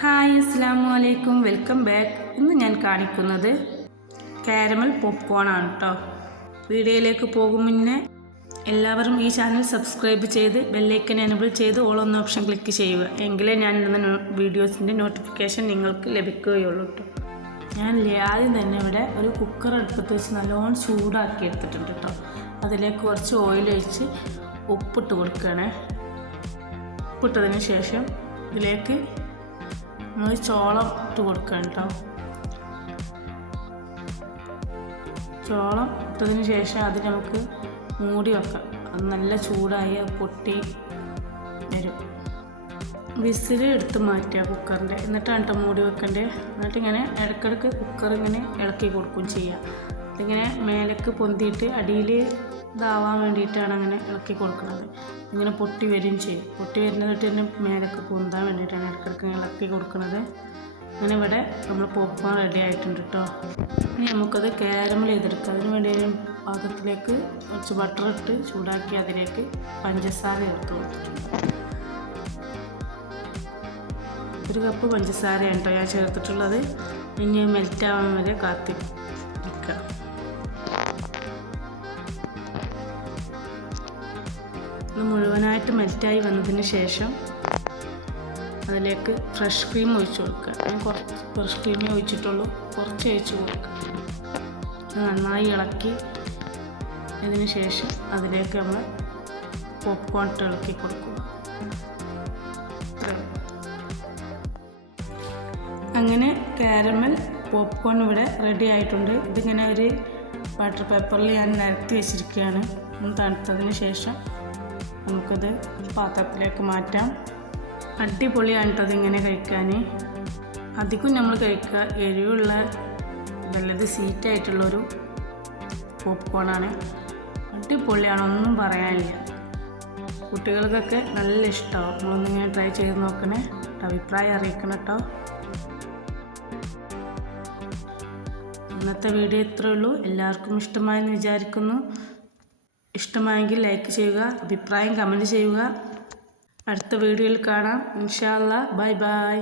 Hi അസ്സാം വലൈക്കും welcome back. ഇന്ന് ഞാൻ കാണിക്കുന്നത് കാരമൽ പോപ്കോൺ ആണ് കേട്ടോ വീഡിയോയിലേക്ക് പോകും മുന്നേ എല്ലാവരും ഈ ചാനൽ സബ്സ്ക്രൈബ് ചെയ്ത് ബെല്ലൈക്കൻ എനബിൾ ചെയ്ത് ഓൾ എന്ന ഓപ്ഷൻ ക്ലിക്ക് ചെയ്യുക. എങ്കിലേ ഞാൻ ഇടുന്ന വീഡിയോസിന്റെ നോട്ടിഫിക്കേഷൻ നിങ്ങൾക്ക് ലഭിക്കുകയുള്ളൂ കേട്ടോ ഞാൻ ആദ്യം തന്നെ ഇവിടെ ഒരു കുക്കർ എടുത്തിട്ട് വെച്ച് നല്ലോണം ചൂടാക്കി എടുത്തിട്ടുണ്ട് കേട്ടോ അതിലേക്ക് കുറച്ച് ഓയിൽ ഒഴിച്ച് ഉപ്പിട്ട് കൊടുക്കുകയാണ്. ഉപ്പിട്ടതിന് ശേഷം ഇതിലേക്ക് നമ്മൾ ചോളം ഇട്ട് കൊടുക്കണം കേട്ടോ. ചോളം ഇട്ടതിന് ശേഷം അത് നമുക്ക് മൂടി വെക്കാം. അത് നല്ല ചൂടായി പൊട്ടി വരും. വിസിൽ എടുത്ത് മാറ്റുക കുക്കറിന്റെ. എന്നിട്ടാണ് കേട്ടോ മൂടി വെക്കണ്ടേ. എന്നിട്ട് ഇങ്ങനെ ഇടയ്ക്കിടയ്ക്ക് കുക്കർ ഇങ്ങനെ ഇളക്കി കൊടുക്കും ചെയ്യുക. ഇങ്ങനെ മേലേക്ക് പൊന്തിയിട്ട് അടിയിൽ ഇതാവാൻ വേണ്ടിയിട്ടാണ് അങ്ങനെ ഇളക്കി കൊടുക്കുന്നത്. ഇങ്ങനെ പൊട്ടി വരികയും ചെയ്യും. പൊട്ടി വരുന്നതിട്ട് തന്നെ മേലൊക്കെ പൊന്താൻ വേണ്ടിയിട്ടാണ് ഇടയ്ക്കിടയ്ക്ക് ഇളക്കി കൊടുക്കുന്നത്. അങ്ങനെ ഇവിടെ നമ്മൾ പോപ്കോൺ റെഡി ആയിട്ടുണ്ട് കേട്ടോ ഇനി നമുക്കത് കാരമൽ ചെയ്തെടുക്കാം. അതിന് വേണ്ടി പാത്രത്തിലേക്ക് കുറച്ച് ബട്ടർ ഇട്ട് ചൂടാക്കി അതിലേക്ക് പഞ്ചസാര ചേർത്ത് കൊടുത്തിട്ടുണ്ട്. ഒരു കപ്പ് പഞ്ചസാരയാണ് കേട്ടോ ഞാൻ ചേർത്തിട്ടുള്ളത്. ഇനി മെൽറ്റ് ആവാൻ വരെ കാത്തി കാത്തിരിക്കുക ഇത് മുഴുവനായിട്ട് മെൽറ്റായി വന്നതിന് ശേഷം അതിലേക്ക് ഫ്രഷ് ക്രീം ഒഴിച്ചു കൊടുക്കുക. ഞാൻ കുറച്ച് ഫ്രഷ് ക്രീമേ ഒഴിച്ചിട്ടുള്ളൂ. കുറച്ച് ഒഴിച്ചു കൊടുക്കുക. നന്നായി ഇളക്കി അതിന് ശേഷം അതിലേക്ക് നമ്മൾ പോപ്കോൺ ഇളക്കി കൊടുക്കുക. അങ്ങനെ കാരമൽ പോപ്കോൺ ഇവിടെ റെഡി ആയിട്ടുണ്ട്. ഇതിങ്ങനെ ഒരു വാട്ടർ പേപ്പറിൽ ഞാൻ നിരത്തി വെച്ചിരിക്കുകയാണ്. തണുത്തതിന് ശേഷം നമുക്കത് പാത്രത്തിലേക്ക് മാറ്റാം. അടിപൊളിയാണ് കേട്ടോ ഇങ്ങനെ കഴിക്കാൻ അധികം നമ്മൾ കഴിക്കുക എരിവുള്ള നല്ലത് സീറ്റായിട്ടുള്ളൊരു പോപ്കോണാണ് അടിപൊളിയാണ് ഒന്നും പറയാനില്ല. കുട്ടികൾക്കൊക്കെ നല്ല ഇഷ്ടമാവും നമ്മളൊന്നിങ്ങനെ ട്രൈ ചെയ്ത് നോക്കണേ. അഭിപ്രായം അറിയിക്കണം കേട്ടോ. ഇന്നത്തെ വീഡിയോ ഇത്രേ ഉള്ളൂ. എല്ലാവർക്കും ഇഷ്ടമായെന്ന് വിചാരിക്കുന്നു. ഇഷ്ടമായെങ്കിൽ ലൈക്ക് ചെയ്യുക അഭിപ്രായം കമന്റ് ചെയ്യുക. അടുത്ത വീഡിയോയിൽ കാണാം. ഇൻഷാല്ല ബൈ ബൈ